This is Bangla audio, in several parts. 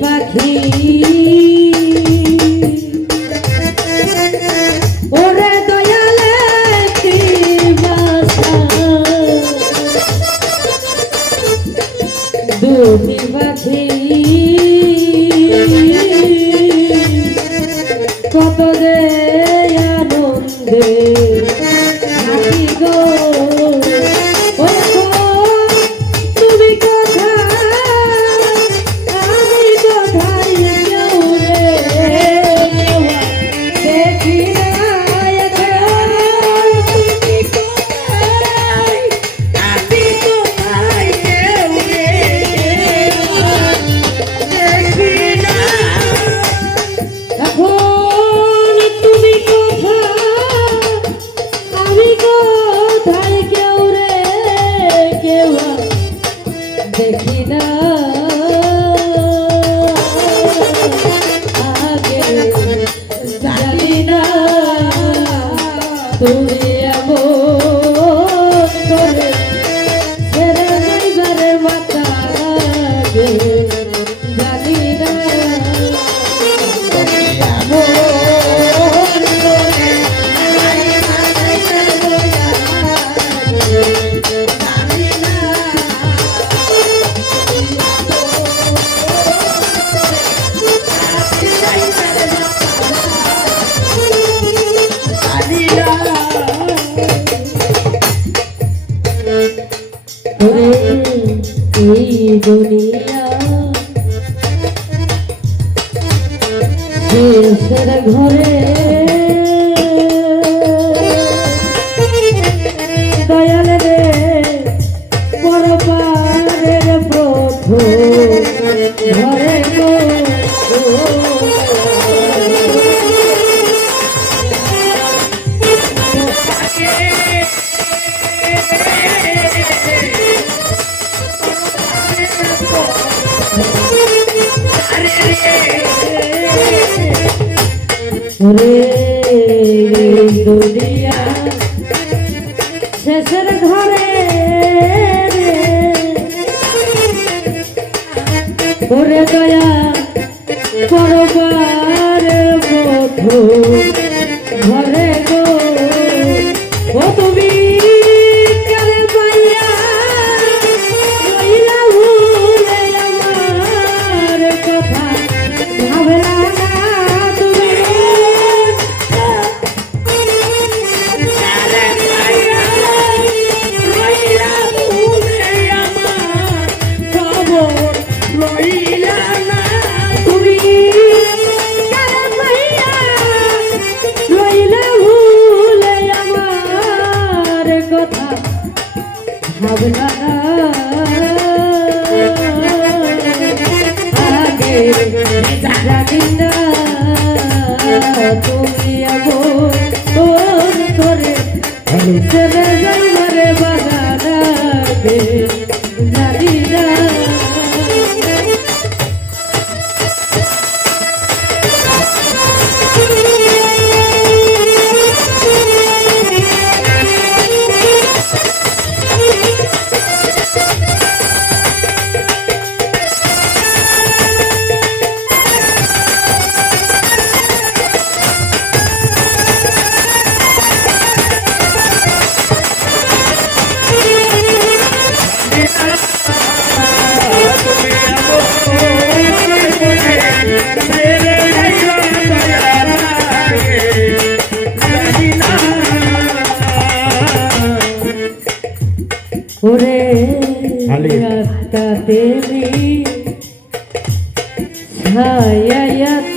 পাখি। জীবনী ঘরে দুনিয়া শেষের ঘরে ওরে দয়া করবার মধু রাস্তা পেলে ছায়া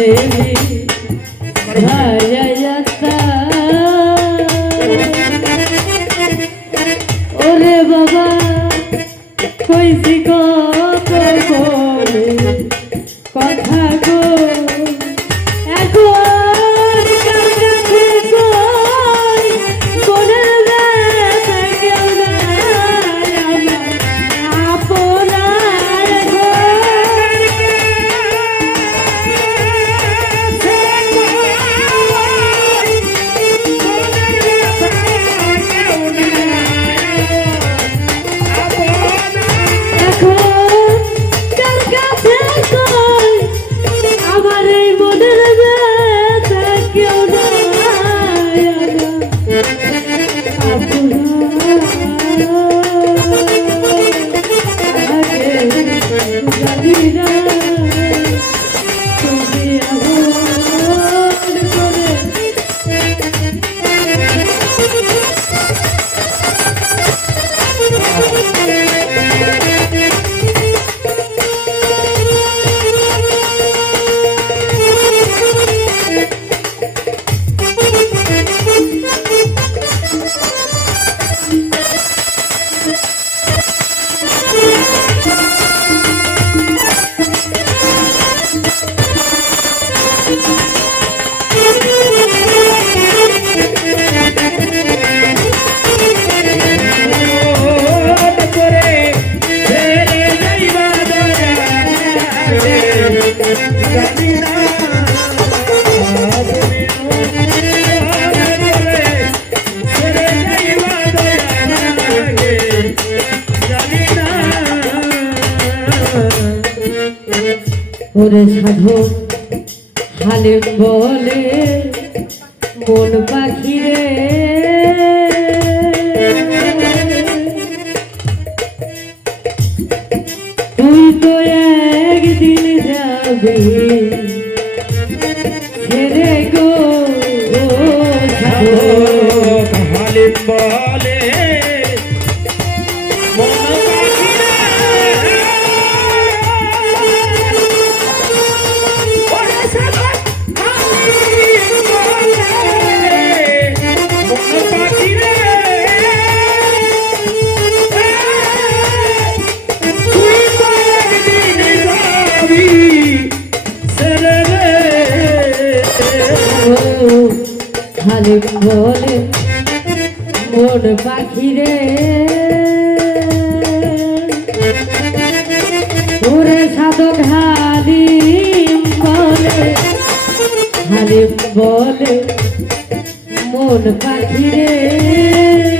teve ওরে সাধু, হালে বলে মন পাখি রে তুই তো একদিন যাবি, ছেড়ে গো সাধু। হালে বলে প্রেম বলে মন পাখিরে ওরে সাধক হালিম বলে হালিম বলে মন পাখিরে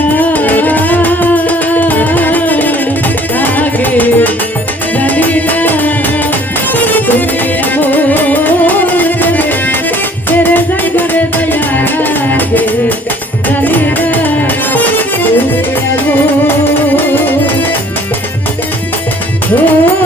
Yeah.